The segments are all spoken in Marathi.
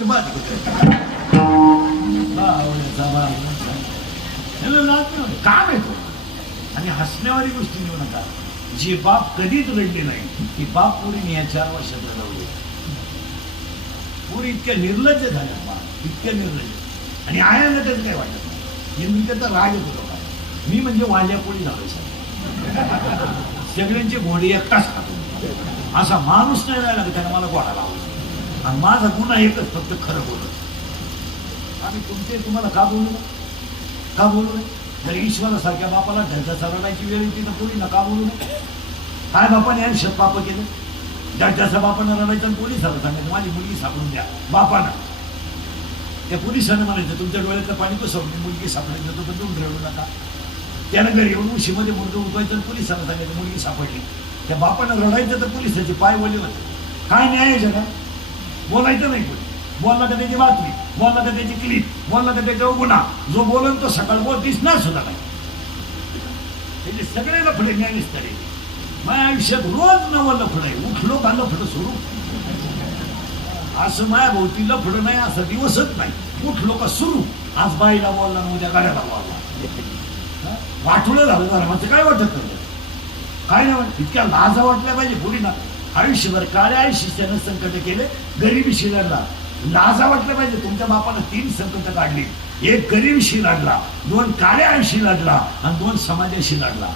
ते बाद आवडायचा काम येतो आणि हसण्यावारी गोष्टी घेऊ नका. जी बाप कधीच रडली नाही ती बाप पुरी या चार वर्षात रडवले पुरी इतक्या निर्लज्ज झाल्या बाप. इतक्या निर्लज्ज. आणि आयाला त्याचं काय वाटत. नाही मी त्याचा राग येतो लोकांना मी म्हणजे वाल्या पुढे झालोय सर सगळ्यांचे घोडे एकटाच खातो. असा माणूस नाही राहिला त्याने मला घोडा लावला आणि माझा गुन्हा एकच फक्त खरं बोलत आम्ही तुमचे तुम्हाला का बोलू? का बोलू? नये जर ईश्वरासारख्या बापाला ढलचा सरणाची वेळ येते तर कोणी का बोलू? नये काय बापाने आयुष्यात पाप केलं? ढलच्याचा बापानं रडायचं आणि पोलिसाला सांगायचं? माझी मुलगी सापडून द्या बापानं. त्या पोलिसानं म्हणायचं तुमच्या डोळ्यातलं पाणी कसं मुलगी सापडायचं तर तुम्ही रडू नका. त्यानं घरी येऊन उशीमध्ये मुलगा उठवायचं आणि पोलिसाला सांगायचं मुलगी सापडली. त्या बापानं रडायचं तर पोलिसाचे पाय वळले होते. काय न्याय आहे जगात? बोलायचं नाही कोणी. बोलला तर त्याची बातमी बोलला तर त्याची क्लिप बोलला तर त्याच्यावर गुन्हा जो बोलन तो सकाळ बोल दिसणार सुद्धा नाही. त्याचे सगळे लफडे ज्ञानीच तरी. माझ्या आयुष्यात रोज नवं लफड आहे. उठलो का लफड सुरू असं माया भोवती लफड नाही असं दिवसच नाही. उठलो का सुरू. आज बाईला बोलला ना उद्या गाड्याला बोलला. वाटवलं झालं झालं धर्माचं काय वाटत नाही काय नाही इतक्या लाजा वाटल्या पाहिजे बोली ना आयुष्यभर काळ्या आयुष्यानं संकट केले गरिबीशी शिलांना लाजा वाटलं पाहिजे तुमच्या बापानं तीन संकट काढली. एक गरिबीशी लढला दोन काळ्या आयुष्य लढला आणि दोन समाजाशी लढला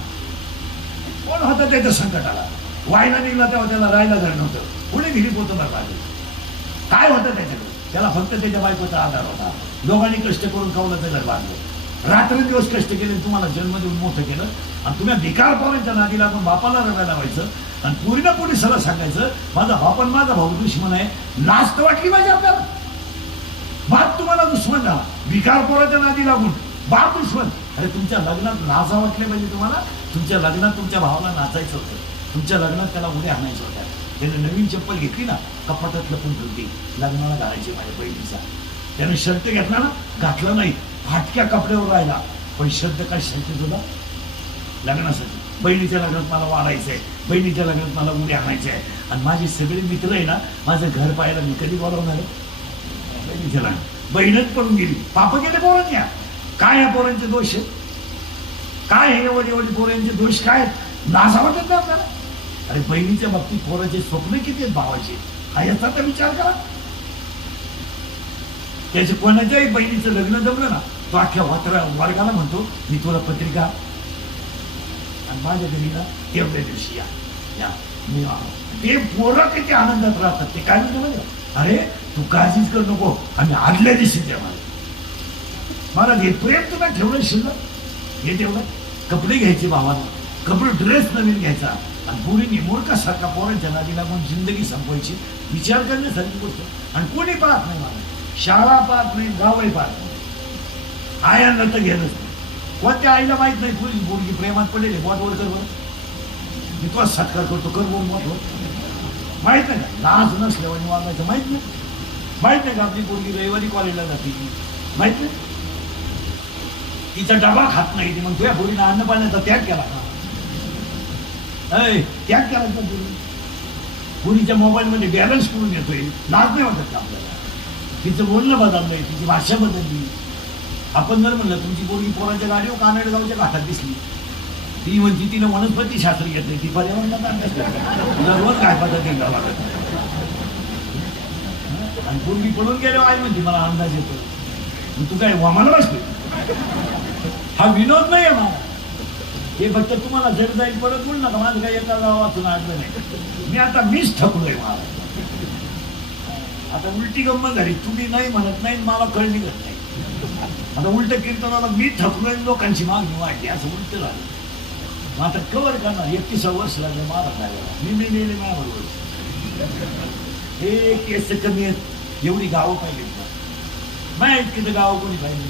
कोण होतं त्याच्या संकटाला? व्हायला निघला तेव्हा त्याला राहायला घर नव्हतं. पुढे घरी होतं बरं काय होतं त्याच्याकडे? त्याला फक्त त्याच्या बायकोचा आधार होता. दोघांनी कष्ट करून कवलं ते घर बांधलं. रात्रंदिवस कष्ट केले तुम्हाला जन्म देऊन मोठं केलं. आणि तुम्ही भिकार नादीला नादी लागून बापाला रडायला लावायचं. आणि पुरीला पोलिसाला सांगायचं माझा बापन माझा भाऊ दुश्मन आहे. लाज तर वाटली पाहिजे आपल्याला. बाप तुम्हाला दुश्मन झाला. बिकारपोराच्या नादी लागून. बाप दुश्मन. अरे तुमच्या लग्नात नाचा वाटले पाहिजे तुम्हाला? तुमच्या लग्नात तुमच्या भावाला नाचायचं होतं. तुमच्या लग्नात त्याला उड्या आणायचं होत्या. त्याने नवीन चप्पल घेतली ना कपाटात लपून ठेवली लग्नाला घालायची माझ्या बहिणीचा. त्याने शर्ट घेतला ना घातला नाही. फाटक्या कपड्यावर राहिला. पण शब्द काय शक्य तुला? लग्नासाठी. बहिणीच्या लग्नात मला वाढायचं आहे बहिणीच्या लग्नात मला उड्या आणायचं आहे आणि माझे सगळे मित्र आहे ना माझं घर पाहायला मी कधी बोलावणार? आहे? बहिणीच्या लग्नात. बहीणच पडून गेली. पाप गेले पोरांच्या. काय या पोरांचे दोष आहेत? काय हे एवढे एवढे पोरांचे दोष काय आहेत? नासा वाटत ना आपल्याला? अरे बहिणीच्या बाबतीत पोराचे स्वप्न किती आहेत भावाचे? हा याचा तर विचार करा. त्याच्या कोणाच्याही बहिणीचं लग्न जमलं ना तो अख्ख्या वात्रा वर्गाला म्हणतो मी तुला पत्रिका आणि माझ्या घरीला तेवढ्या दिवशी या. या. मी ते पोरं ते आनंदात राहतात ते काय म्हणतो माहिती अरे तू काळजीच करू नको. आम्ही आदल्या दिवशी त्या मला मला हे प्रेम तुला ठेवलं शिल्लक हे तेवढं. कपडे घ्यायचे भावाला. कपडे ड्रेस नवीन घ्यायचा. आणि पोरीने मूर्खासारखा पोरांच्या नादीला म्हणून जिंदगी संपवायची. विचार करण्यासारखी गोष्ट. आणि कोणी पाहत नाही मला शाळा पाहत नाही गावही पाहत नाही. आयांना तर घेणंच नाही कोणत्या आईला माहीत नाही पुरी पोरगी प्रेमात पडलेली वर कर मी तुला सत्कार करतो कर बोल बोटवर माहीत नाही का? लाज नसल्यावर वागायचं माहीत नाही. माहीत नाही का आपली पोरगी रविवारी कॉलेजला जाते ती नाही. तिचा डबा खात नाही ती मग तुझ्या पोरीनं अन्न पाण्याचा त्याग केला का? ऐ, त्याग केला का पोरी पोरीच्या मोबाईलमध्ये बॅलन्स करून येतोय लाज नाही वाटत का आपल्याला? तिचं बोलणं बदललंय तिची भाषा बदलली. आपण जर म्हणलं तुमची पोरगी पोराच्या गाडीवर कानडगावच्या घाटात दिसली. ती म्हणती तिनं वनस्पती शास्त्र घेतले ती पर्यावरणात अभ्यास करते रोज काय पद्धती घ्यावं लागत. आणि पूर्वी पळून गेल्यावर आई म्हणते मला अंदाज येतो मग तू काय वामान बसतोय? हा विनोद नाही आहे मला हे फक्त तुम्हाला जड जाईल परत बोल नका. माझं काय येता वाचून आडलं नाही. मी आता मीच ठकलोय मला आता उलटी गंमत झाली. तुम्ही नाही म्हणत नाही मला कळ निघत नाही? आता उलट कीर्तनाला मी थकलोय लोकांची मागणी वाढली असं उलट झालं. मग आता कवर करणार एकतीस वर्ष लागलं मला काय मी मी नेले माझ्याबरोबर हे केस कमी आहेत. एवढी गावं पाहिजे नाही इतकी तर गावं कोणी पाहिजे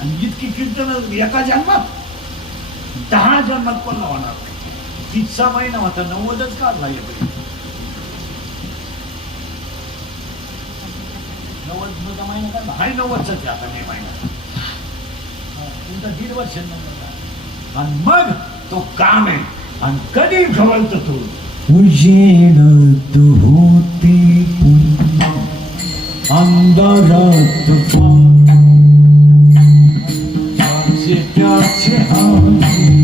आणि इतकी कीर्तन एका जन्मात दहा जन्मात पण होणार? नाही महिना होता नव्वदच काढला या नव्वद महिना हाय नव्वदचाच आता मे महिना. हा, तुमचा दीड वर्ष आणि मग तो काम आहे. आणि कधी ढवळतो तो? उजेड होते पुन्हा अंधारात त्याचे त्याचे हात